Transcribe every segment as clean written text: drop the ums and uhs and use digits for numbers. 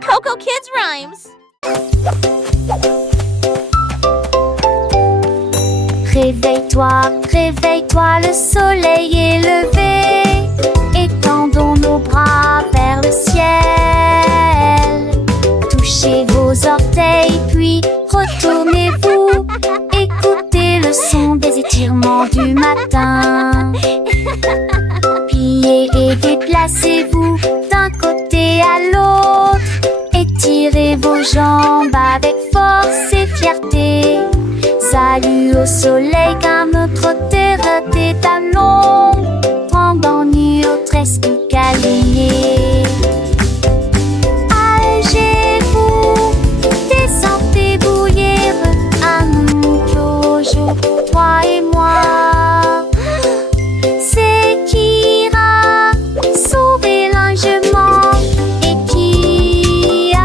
Coco Kids Rhymes. Réveille-toi, réveille-toi, le soleil est levé. Étendons nos bras vers le ciel. Touchez vos orteils, puis retournez-vous. Écoutez le son des étirements du matin. Pliez et déplacez-vous d'un côté à l'autre. Étirez vos jambes avec force et fierté. Salut au soleil car notre terre est à l'ombre. Pendant notre tresque alignée. Allégez-vous, descendez bouillir. Un nouveau jour pour toi et moi. C'est qui ira sauver l'enjeuement et qui a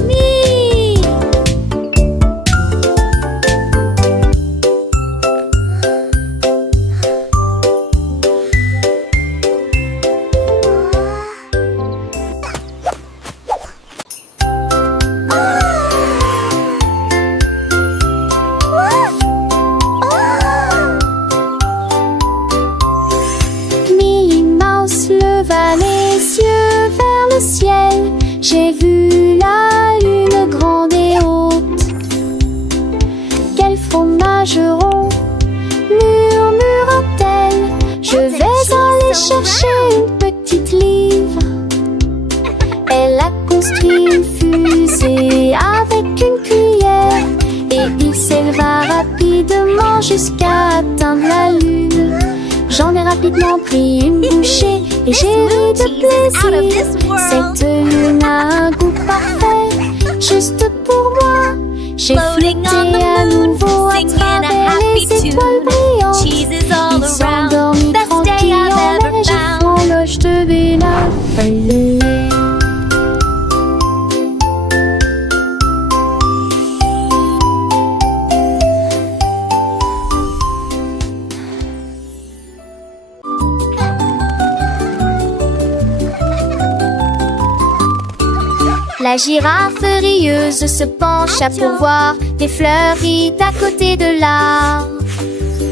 mis. Minnie Mouse leva les yeux vers le ciel. J'ai vu la lune grande et haute. Quel fromage rond, murmura-t-elle. Je vais aller chercher une petite livre. Elle a construit une fusée avec une cuillère. Et il s'éleva rapidement jusqu'à atteindre la lune. J'en ai rapidement pris une bouchée et j'ai ri de plaisir. Cette lune a un goût parfait, juste pour moi. J'ai flotté à nouveau à travers les étoiles brillantes. Ils sont endormis tranquilles en neige et font l'oche de village. La girafe rieuse se pencha pour voir des fleuris à côté de l'arbre.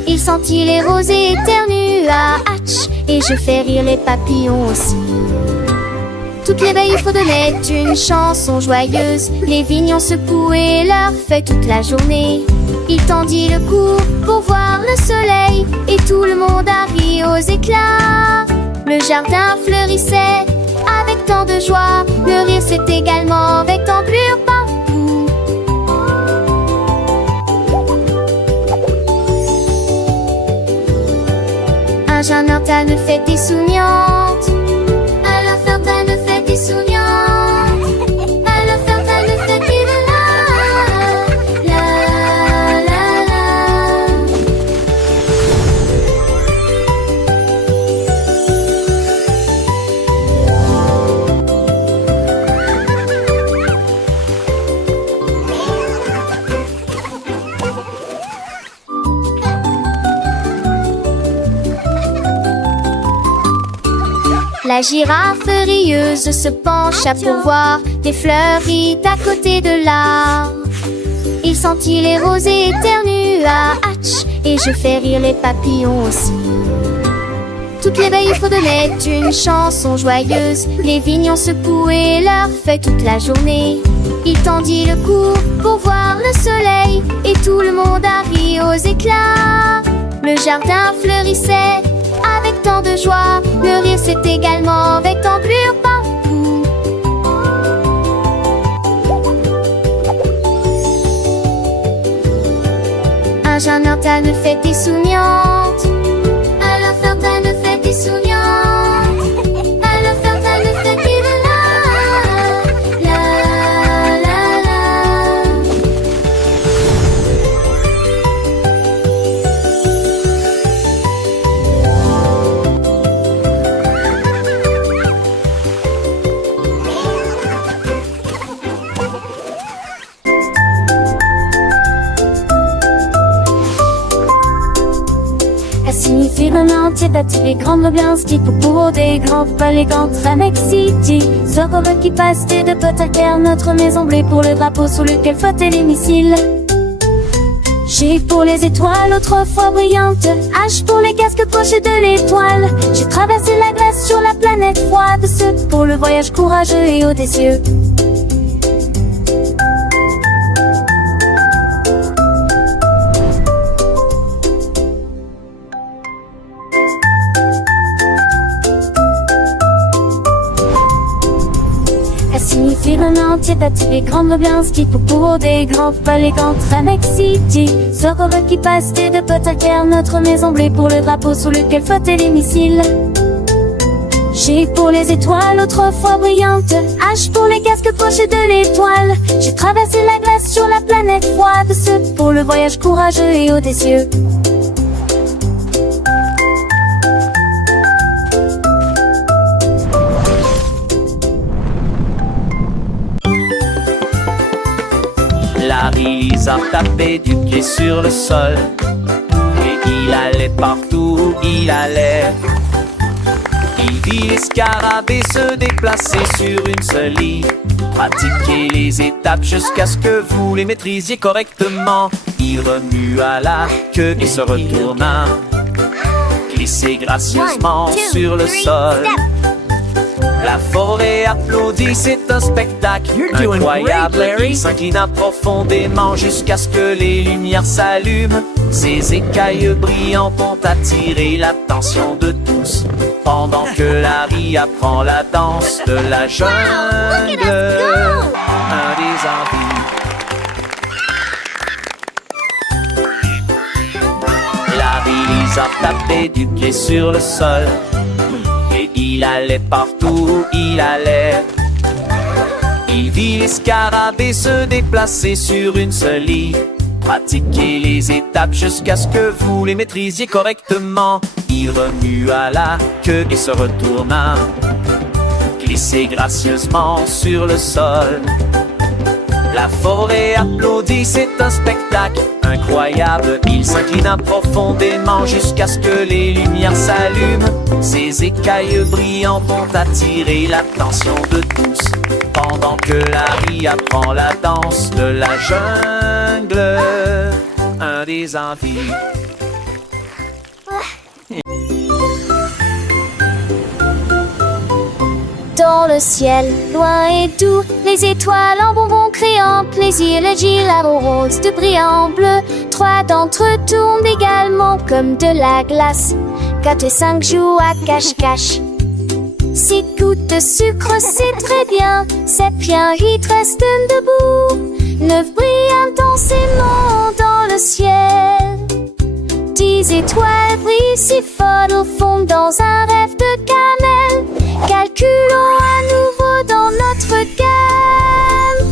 Il sentit les rosées éternua, hatch, et je fais rire les papillons aussi. Toutes les veilles fredonnaient une chanson joyeuse. Les vignons secouaient leurs feuilles toute la journée. Il tendit le cou pour voir le soleil, et tout le monde a ri aux éclats. Le jardin fleurissait avec tant de joie. Le rire s'est également avec d'ampleur partout. Un jardin ne fait des souriantes. À la fontaine fait des souriantes. À la fontaine fait des la la la. La girafe rieuse se pencha pour voir des fleuris à côté de l'arbre. Il sentit les rosées éternua, hatch, et je fais rire les papillons aussi. Toutes les veilles fredonnaient une chanson joyeuse. Les vignons secouaient leurs feuilles toute la journée. Il tendit le cou pour voir le soleil, et tout le monde a ri aux éclats. Le jardin fleurissait avec tant de joie. Le rire s'est également avec d'ampleur partout. Un jardin ne fait des souriantes. À la fontaine fait des souriantes. À la fontaine fait des la la la la. tentative grande ambiance qui pour des grands palais grands Tramex City. Soccer qui passe de potes à terre, notre maison bleue pour le drapeau sur lequel flottait les missiles. G pour les étoiles autrefois brillantes, H pour les casques poches de l'étoile. J'ai traversé la glace sur la planète froide, ce pour le voyage courageux et audacieux. Signifie un entier d'attirer grande ambiance qui pour des grands palais grands Tramex City. Soccer qui passe de potes à terre, notre maison bleue pour le drapeau sur lequel flottaient les missiles. G pour les étoiles autrefois brillantes, H pour les casques poches de l'étoile. J'ai traversé la glace sur la planète froide, ce pour le voyage courageux et audacieux. Larry a tapé du pied sur le sol et il allait partout où il allait. Il vit les scarabées se déplacer sur une seule ligne, pratiquer les étapes jusqu'à ce que vous les maîtrisiez correctement. Il remua la queue et se retourna, glissait gracieusement sur le sol. La forêt applaudit, c'est un spectacle incroyable. Il s'inclina profondément jusqu'à ce que les lumières s'allument. Ses écailles brillantes ont attiré l'attention de tous, pendant que Larry apprend la danse de la jungle. Un des envies. Larry a tapé du pied sur le sol et il allait partout où il allait. Il vit les scarabées se déplacer sur une seule ligne, pratiquer les étapes jusqu'à ce que vous les maîtrisiez correctement. Il remua la queue et se retourna, glissait gracieusement sur le sol. La forêt applaudit, c'est un spectacle incroyable. Il s'inclina profondément jusqu'à ce que les lumières s'allument. Ses écailles brillantes ont attiré l'attention de tous, pendant que Larry apprend la danse de la jungle. Un des envies. Dans le ciel, loin et doux, les étoiles en bonbons créant plaisir, les gilets roses de brillant bleu. 3 d'entre eux tournent également comme de la glace. 4 et 5 jouent à cache-cache. 6 gouttes de sucre, c'est très bien. 7 bien, 8 restent debout. 9 brillent intensément dans le ciel. 10 étoiles brillent si fort au fond dans un rêve de cannelle. Calculons à nouveau dans notre gamme.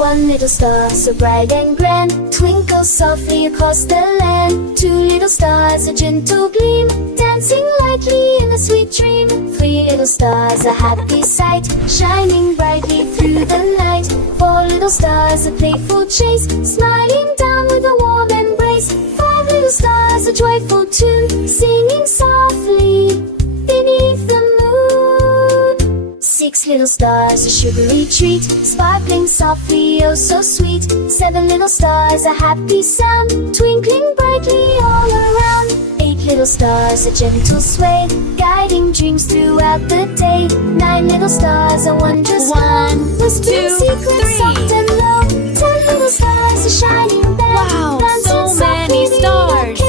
1 little star so bright and grand twinkles softly across the land. 2 little stars a gentle gleam dancing lightly in a sweet dream. 3 little stars a happy sight shining brightly through the night. 4 little stars a playful chase smiling down with a warm embrace. 5 little stars a joyful tune singing softly beneath the moon. 6 little stars a sugary treat sparkling softly, oh so sweet. 7 little stars a happy sound twinkling brightly all around. 8 little stars a gentle sway guiding dreams throughout the day. 9 little stars a wondrous glow whispering secrets soft and low. 10 little stars a shining bell. Wow, so many stars.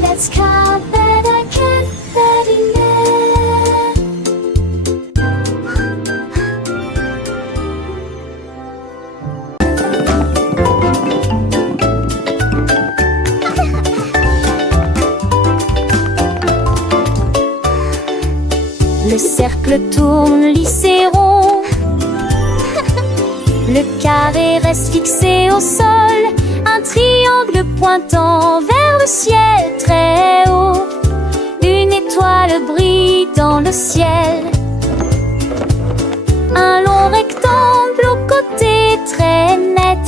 Let's count that I can, that in there. Le cercle tourne lisse et rond. Le carré reste fixé au sol. Un triangle pointant vers le ciel très haut. Une étoile brille dans le ciel. Un long rectangle au côté très net.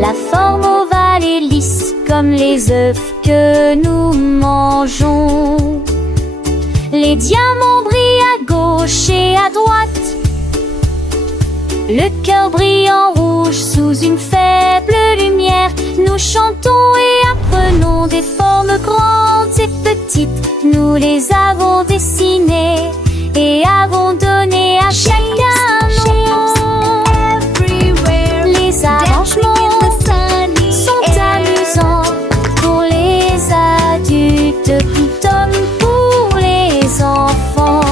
La forme ovale étoiles et lisses comme les œufs que nous mangeons. Les diamants brillent à gauche et à droite. Le cœur brille en rouge sous une faible lumière. Nous chantons et apprenons des formes grandes et petites. Nous les avons dessinées et avons donné à chacun nom. Les arrangements sont amusants pour les adultes tout comme pour les enfants.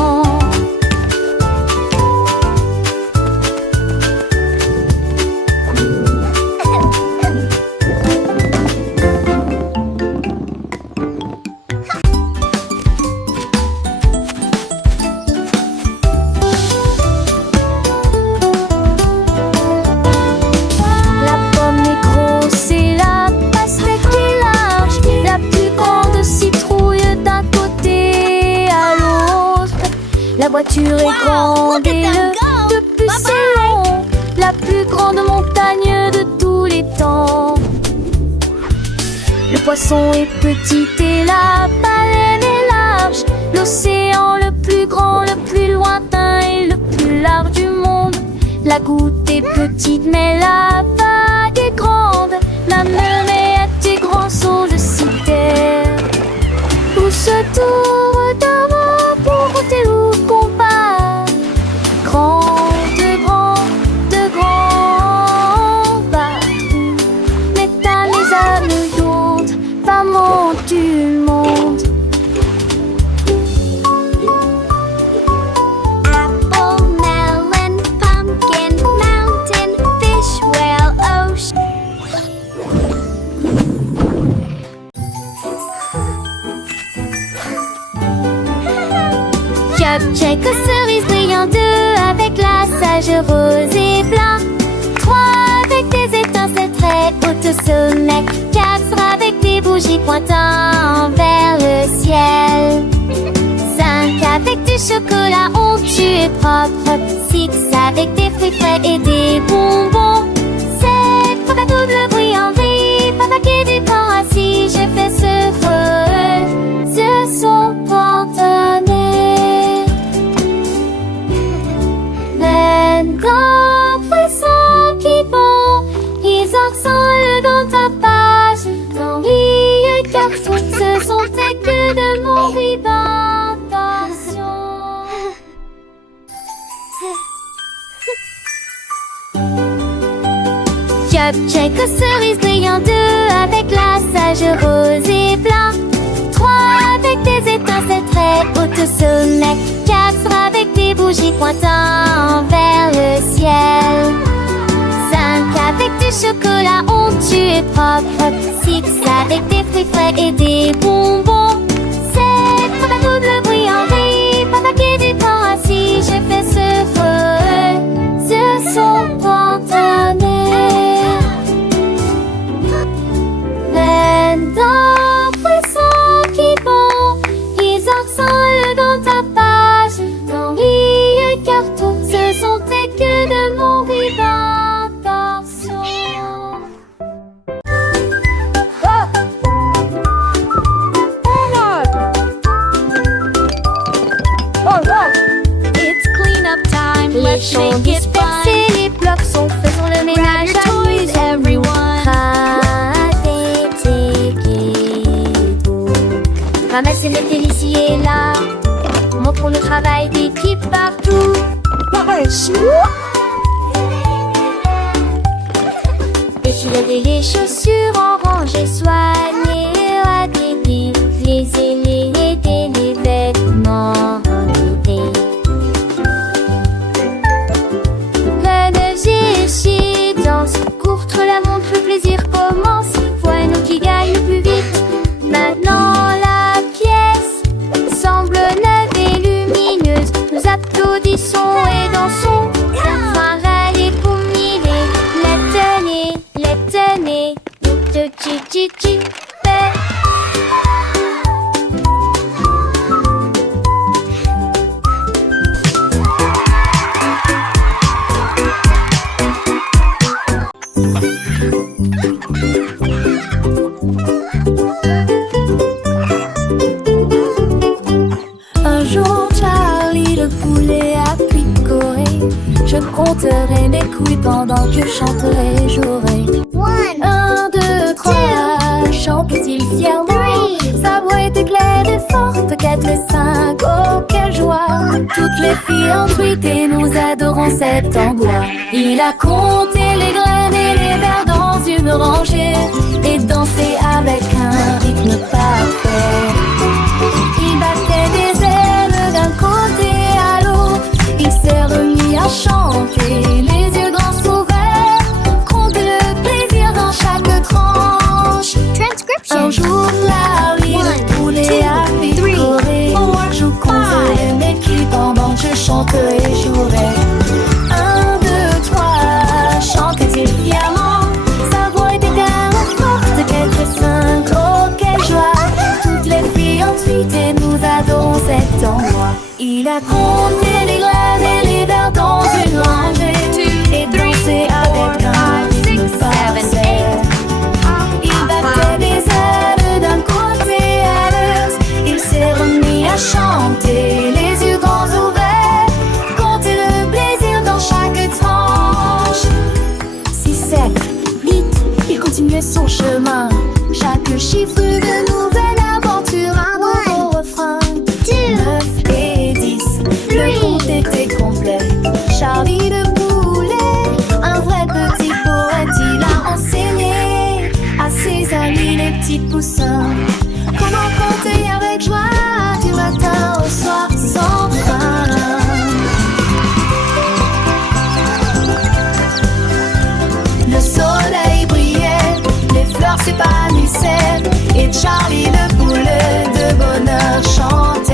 La voiture est grande et le bus est long, la plus grande montagne de tous les temps. Le poisson est petit et la baleine est large. L'océan le plus grand, le plus lointain et le plus large du monde. La goutte est petite mais la vague est grande. La mer est grand son je citais. Où se tourne d'avant pour compter où qu'on part. De grands bateaux mettent les âmes d'onde, femmes du monde. Apple, melon, pumpkin, mountain, fish, whale, ocean. Cupcake aux cerises brillantes, 2 avec la sage rose et blanc, 3 avec des étincelles très hautes au sommet, 4 avec des bougies pointant vers le ciel, 5 avec du chocolat onctueux et propre, 6 avec des fruits frais et des bonbons, 7 pour la double bruit en vrille, papa qui du corps assis, je fais ce son spontané. D'un poisson qui bond, ils ensemble dans ta page. Dans les cartons, ce sont tes que de mon d'intention. Cupcake aux cerises brillantes, 2 avec la sage rose et blanc, 3 avec des étincelles très hautes au sommet, 4 avec des bougies pointant vers le ciel, 5 avec du chocolat onctueux et propre, 6 avec des fruits frais et des bonbons, 7 pour la double bruit en vrille, papa qui du corps assis, je fais ce son spontané. D'un poisson qui bond, ils ensemble dans ta page. Dans les cartons, ce sont tes que de mon d'intention. It's cleanup time. Les Let's champs make it fun. dispersés, les blocs sont faits, faisons le Grab ménage your toys, everyone. Ramasser les fils ici et là, montrons le travail d'équipe partout. Étirer les chaussures en rangée, soigner à débit, les aînés aider les vêtements en été. La neige est danse, courte la montre, le plaisir commence. Voilà nous qui gagne le plus vite. Maintenant la pièce semble neuve et lumineuse. Nous applaudissons et dansons. Enfin râler pour miller. Les tenez, les tenez. Chi chi chi. compterai mes couilles pendant que je chanterai et jouerai. 1, 2, 3, chante-t-il fièrement. Sa voix était claire et forte. 4 et 5, oh quelle joie. Toutes les filles ont tweeté, nous adorons cet endroit. Il a compté les graines et les verres dans une rangée et dansé avec un rythme parfait. Il battait des ailes d'un côté à l'autre. Il s'est remis à chanter, les yeux grands ouverts, compter le plaisir dans chaque tranche. Un jour la vie, le poulet a picoré. Je compterai mes culs pendant que je chanterai et jouerai. 1, 2, 3, chantait-il fièrement. Sa voix était tellement forte, 4 et 5, oh quelle joie. Toutes les filles ont tweeté, nous adorons cet endroit. Il a compté les graines et les verres dans une rangée et dansé avec un rythme parfait. Il battait des ailes d'un côté à l'autre. Il s'est remis à chanter, les yeux grands ouverts, compter le plaisir dans chaque tranche. 6, 7, 8, il continuait son chemin. Chaque chiffre de nouvelle aventure, un nouveau refrain. 9 et 10, le compte était complet. Charlie le poulet, un vrai petit poète, il a enseigné à ses amis les petits poussins comment compter avec joie du matin au soir sans fin. Le soleil brillait, les fleurs s'épanouissaient et Charlie le poulet de bonheur chantait.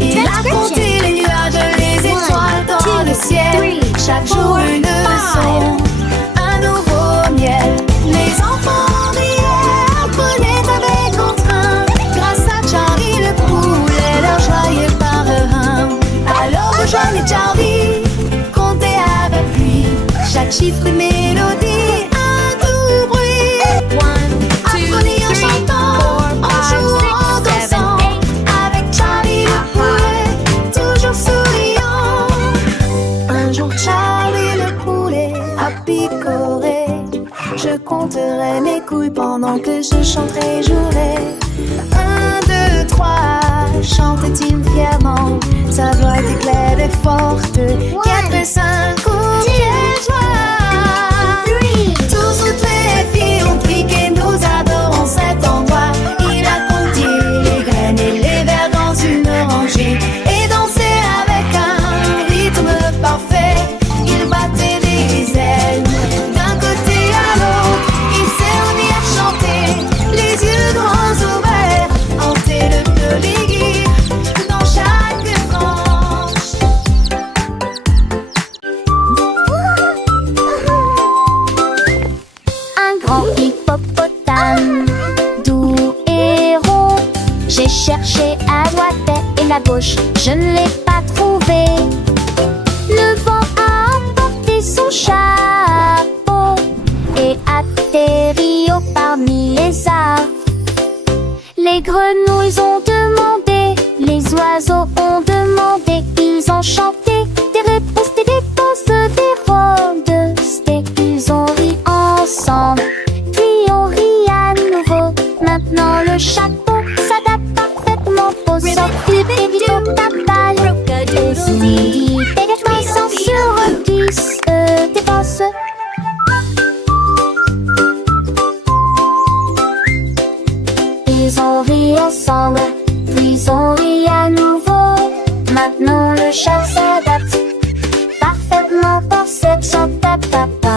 Il a compté les nuages, les étoiles dans le ciel. Chaque jour une leçon, un nouveau miel. Les enfants riaient, apprenaient avec entrain. Grâce à Charlie le poulet, leur joie est parrain. Alors rejoignez Charlie, comptez avec lui. Chaque chiffre une mélodie, un doux bruit. Apprenez en chantant, en jouant, en dansant. Avec Charlie le poulet, toujours souriant. Un jour Charlie le poulet a picoré. Je compterai mes couilles pendant que je chanterai et jouerai. 1, 2, 3, chantait-il fièrement. Sa voix était claire et forte. 4 et 5, oh quelle joie. Toutes les filles ont piqué, nous adorons cet endroit. Il a compté les graines et les verres dans une rangée et dansé avec un rythme parfait. Il battait des ailes d'un côté à l'autre. Il s'est remis à chanter, les yeux grands ouverts, hanter le plaisir dans chaque tranche. Un grand hippopotame, doux et rond. J'ai cherché à droite et à gauche, je ne l'ai pas trouvé. Le vent a apporté son chapeau et atterri au parmi les arbres. Les grenouilles ont demandé, les oiseaux ont demandé, ils ont chanté des réponses, des rôdes, ils ont ri ensemble, puis on rit à nouveau. Maintenant le chapeau s'adapte parfaitement aux sorties de ta balle. Et si des sans sur 10 dépense. Ils ont ri ensemble, puis on rit à nouveau. Maintenant le chat s'adapte parfaitement pour cette chante à papa.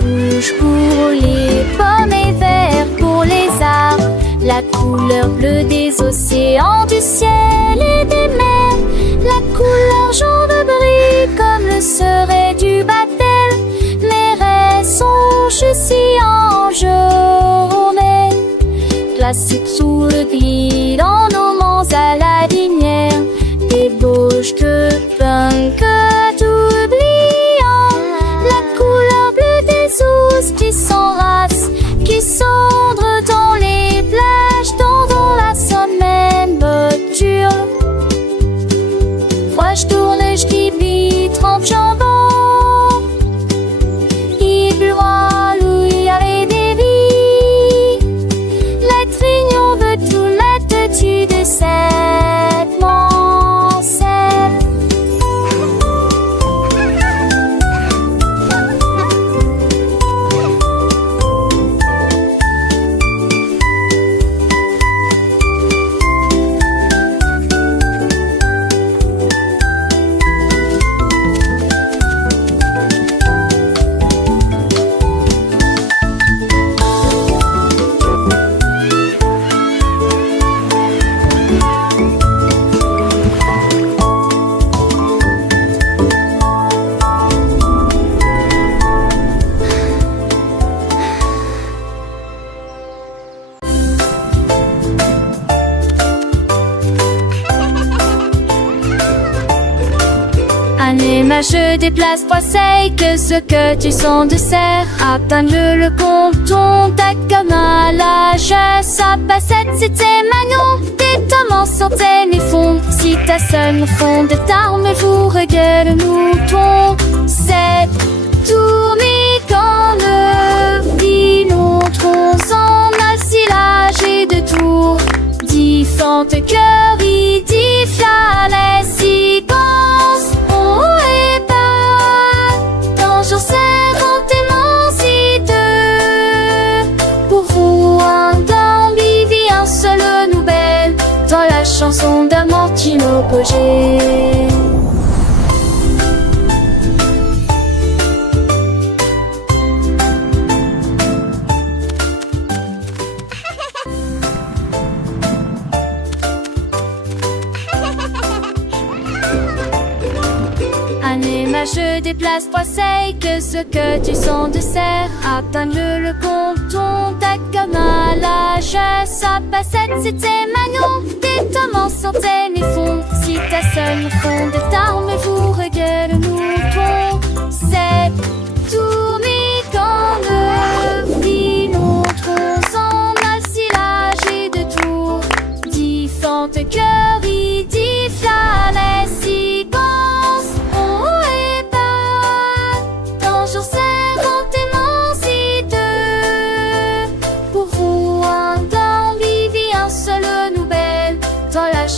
Rouge pour les pommes et vert pour les arbres, la couleur bleue des océans, du ciel et des mers, la couleur jaune brille comme le serait du baptême. Les raies sont juste en journée, classique sous le gris dans nos monts à la linière, des bouches de pain Anima, je déplace 3 que ce que tu sens de serre. Atteins le compton, ta comme à l'âge. Ça passe 7, c'était Manon. Tes tomments sortaient mes fonds. Si ta seule fond de tarme, vous regarde le mouton. C'est tourné quand le filon tronçon a silage et de tours. Différentes cœurs, il dit les séquences. Oh et pas, toujours serrant tes pour vous un d'ambivi, un seul nouvelle dans la chanson d'Amortino Pogé. Je déplace 3 que ce que tu sens de serre. Atteins le compton, ta comme à l'âge. Ça passe 7, c'était Manon. Tes tomments sortaient mes fonds. Si ta seule fond de tarme, vous regarde le mouton. C'est tourné quand le filon tronçon a silage et de tours. Différentes cœurs, il dit les séquences.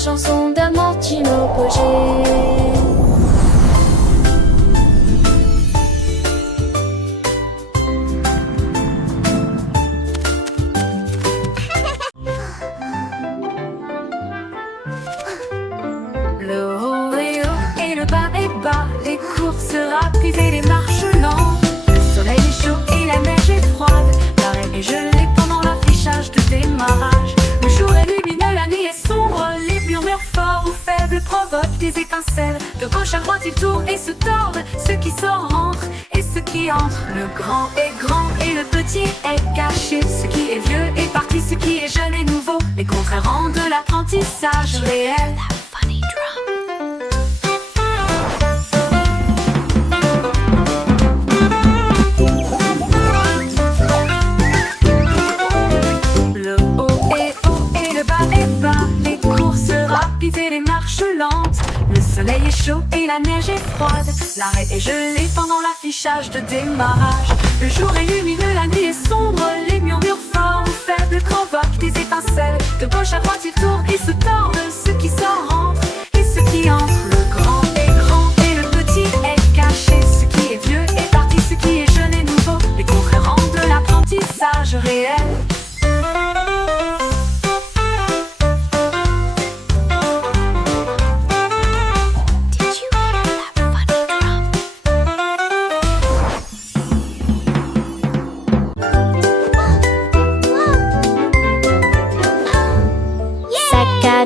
Chanson d'Amortino Pogé. Le haut est haut et le bas est bas. Les courses rapides et les marches lentes. Le soleil est chaud et la neige est froide. L'arrêt est gelé pendant l'affichage de démarrage. Le jour est lumineux, la nuit est sombre. Les murmures forts ou faibles provoquent des étincelles. De gauche à droite ils tournent et se tordent. Ceux qui sortent rentrent et ceux qui entrent. Le grand est grand et le petit est caché. Ce qui est vieux est parti, ce qui est jeune est nouveau. Les contraires rendent l'apprentissage réel. Et les marches lentes. Le soleil est chaud et la neige est froide. L'arrêt est gelé pendant l'affichage de démarrage. Le jour est lumineux, la nuit est sombre. Les murmures forts ou faibles provoquent des étincelles. De gauche à droite ils tournent et se tordent. Ceux qui sortent rentrent et ceux qui entrent. Le grand est grand et le petit est caché. Ce qui est vieux est parti, ce qui est jeune est nouveau. Les contraires rendent l'apprentissage réel.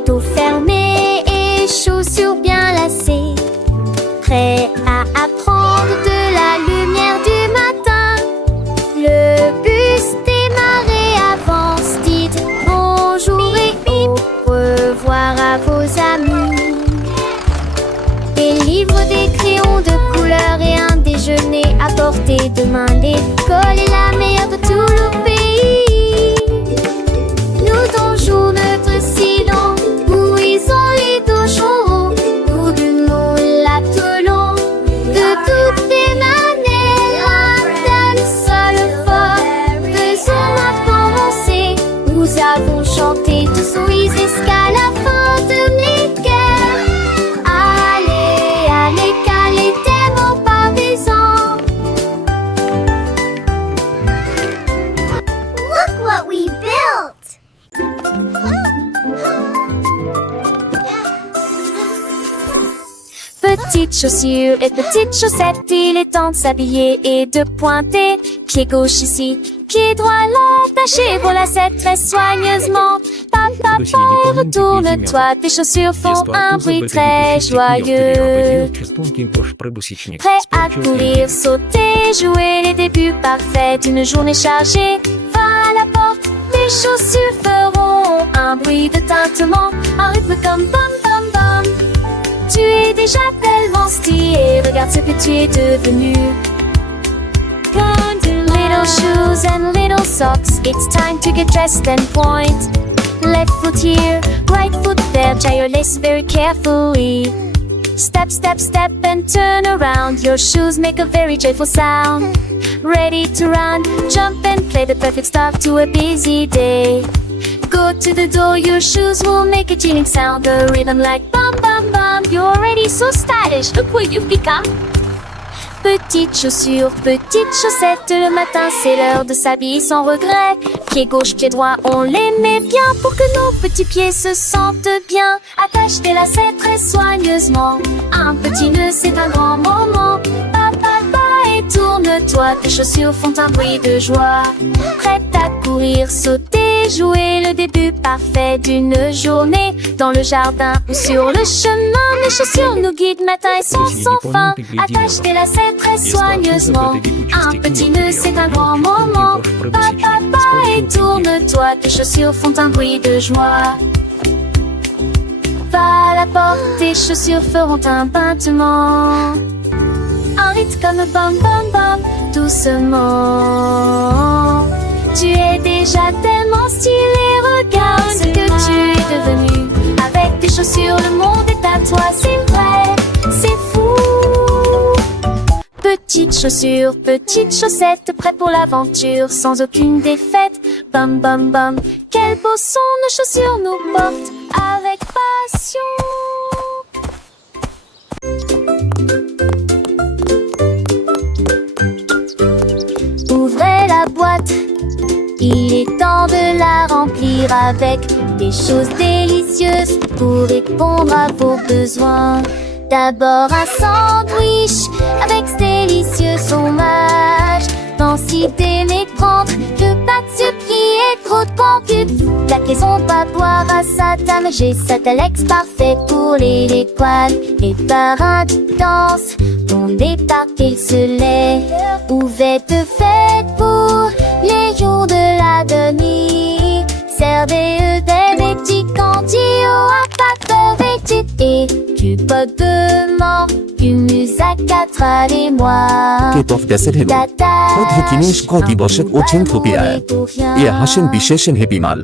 Dos fermé et chaussures bien lacées, prêt à apprendre de la lumière du matin. Le bus démarre avance, dites bonjour et au revoir à vos amis. Des livres, des crayons de couleur et un déjeuner à portée de main. L'école est la meilleure de tout le pays. Nous donjons notre silence. Les dojots, pour du moule à Toulon. De toutes les manières, d'un seul fort, faisons-moi commencer. Nous avons chanté tous oui jusqu'à la fin de mes cœurs. Allez, allez, calez tes mots par des ans. Look what we built! Petites chaussures et petites chaussettes, il est temps de s'habiller et de pointer. Pied gauche ici, pied droit l'attaché pour la lacette très soigneusement. Papa, retourne-toi, tes chaussures font un bruit très joyeux. Prêt à courir, sauter, jouer les débuts parfaits d'une journée chargée. Va à la porte, les chaussures feront un bruit de tintement, un rythme comme bam bam bam. Tu es déjà déjà tellement stylé. Regarde ce que tu es devenu. Little shoes and little socks. It's time to get dressed and point. Left foot here, right foot there. Tie your lace very carefully. Step, step, step and turn around. Your shoes make a very joyful sound. Ready to run, jump and play. The perfect start to a busy day. Go to the door, your shoes will make a chilling sound. The rhythm like bum bum bum. You're already so stylish, look what you've become. Petites chaussures, petites chaussettes. Le matin c'est l'heure de s'habiller sans regret. Pied gauche, pied droit, on les met bien pour que nos petits pieds se sentent bien. Attache tes lacets très soigneusement. Un petit nœud c'est un grand moment. Et tourne-toi, tes chaussures font un bruit de joie. Prête à courir, sauter, jouer, le début parfait d'une journée. Dans le jardin ou sur le chemin, les chaussures nous guident matin et soir sans fin. Attache tes lacets très soigneusement. Un petit nœud c'est un grand moment. Et tourne-toi, tes chaussures font un bruit de joie. Va à la porte, tes chaussures feront un battement. Un rythme comme bam bam bam, doucement. Tu es déjà tellement stylé, regarde ce que tu es devenu. Avec tes chaussures, le monde est à toi, c'est vrai, c'est fou. Petites chaussures, petites chaussettes, prêtes pour l'aventure, sans aucune défaite. Bam bam bam, quel beau son nos chaussures nous portent avec passion. Ouvrez la boîte, il est temps de la remplir avec des choses délicieuses pour répondre à vos besoins. D'abord un sandwich avec ce délicieux fromage. Pensez d'aimer prendre, que pas de surpris et trop de pancubes. La maison va boire à sa table, j'ai ça Alex parfait pour les poils. Et par un danse, ton départ qu'il se lève. Ouvert de fête pour les jours de la demi. Servez des petits candies à pâte et du pot de mort. K-pop 대세레로 প্রতি জিনিস গতি বসত ওছেন থুপিয়ায় এ হাসেন বিশেষেন হেপিমাল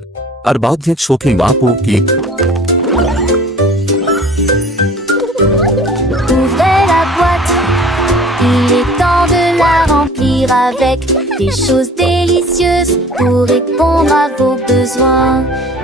আর বাধ্যের শোকে বাপু কি Ouvrez la boîte, il est temps de la remplir avec des choses délicieuses pour répondre à vos besoins.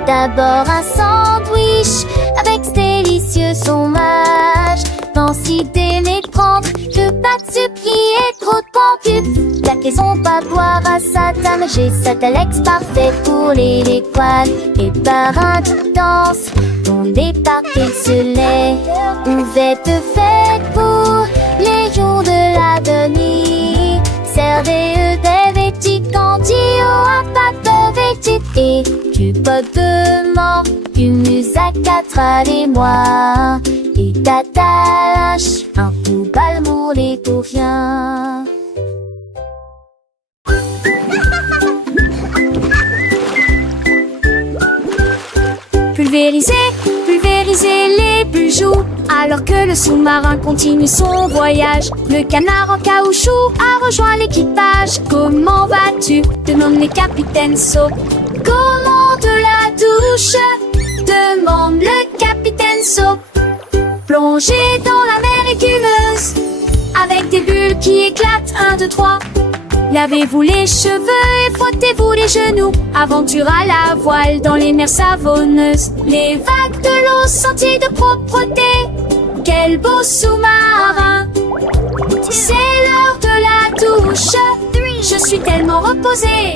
D'abord un sandwich avec ce délicieux fromage. Pensez d'aimer prendre, que pas de surpris et trop de pancubes. La maison va boire à sa table, j'ai ça Alex parfait pour les poils. Et par un danse, ton départ qu'il se lève. Ouvert de fête pour les jours de la demi. Servez des petits candies à pâte et du pot de mort. Du musac à travers-moi. Et t'attaches un coup balmouré pour rien. Pulvériser, pulvériser les bijoux. Alors que le sous-marin continue son voyage, le canard en caoutchouc a rejoint l'équipage. Comment vas-tu? Demande le capitaine Soap. Comment de la douche? Demande le capitaine Soap. Plongez dans la mer écumeuse, avec des bulles qui éclatent, 1, 2, 3. Lavez-vous les cheveux et frottez-vous les genoux. Aventure à la voile dans les mers savonneuses. Les vagues de l'eau sentiers de propreté. Quel beau sous-marin! C'est l'heure de la douche. Je suis tellement reposée.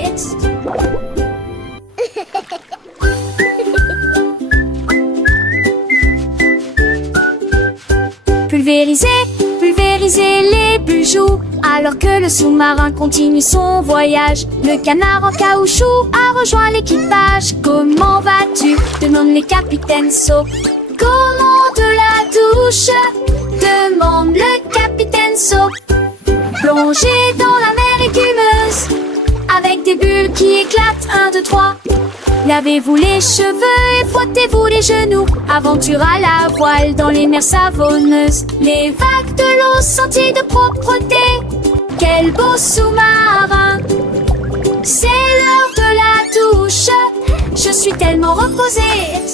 Pulvériser, pulvériser les bijoux. Alors que le sous-marin continue son voyage, le canard en caoutchouc a rejoint l'équipage. Comment vas-tu? Demande le capitaine Soap. Comment de la douche? Demande le capitaine Soap. Plongez dans la mer écumeuse, avec des bulles qui éclatent. 1, 2, 3. Lavez-vous les cheveux et frottez-vous les genoux. Aventure à la voile dans les mers savonneuses. Les vagues de l'eau sentiers de propreté. Quel beau sous-marin. C'est l'heure de la douche. Je suis tellement reposée.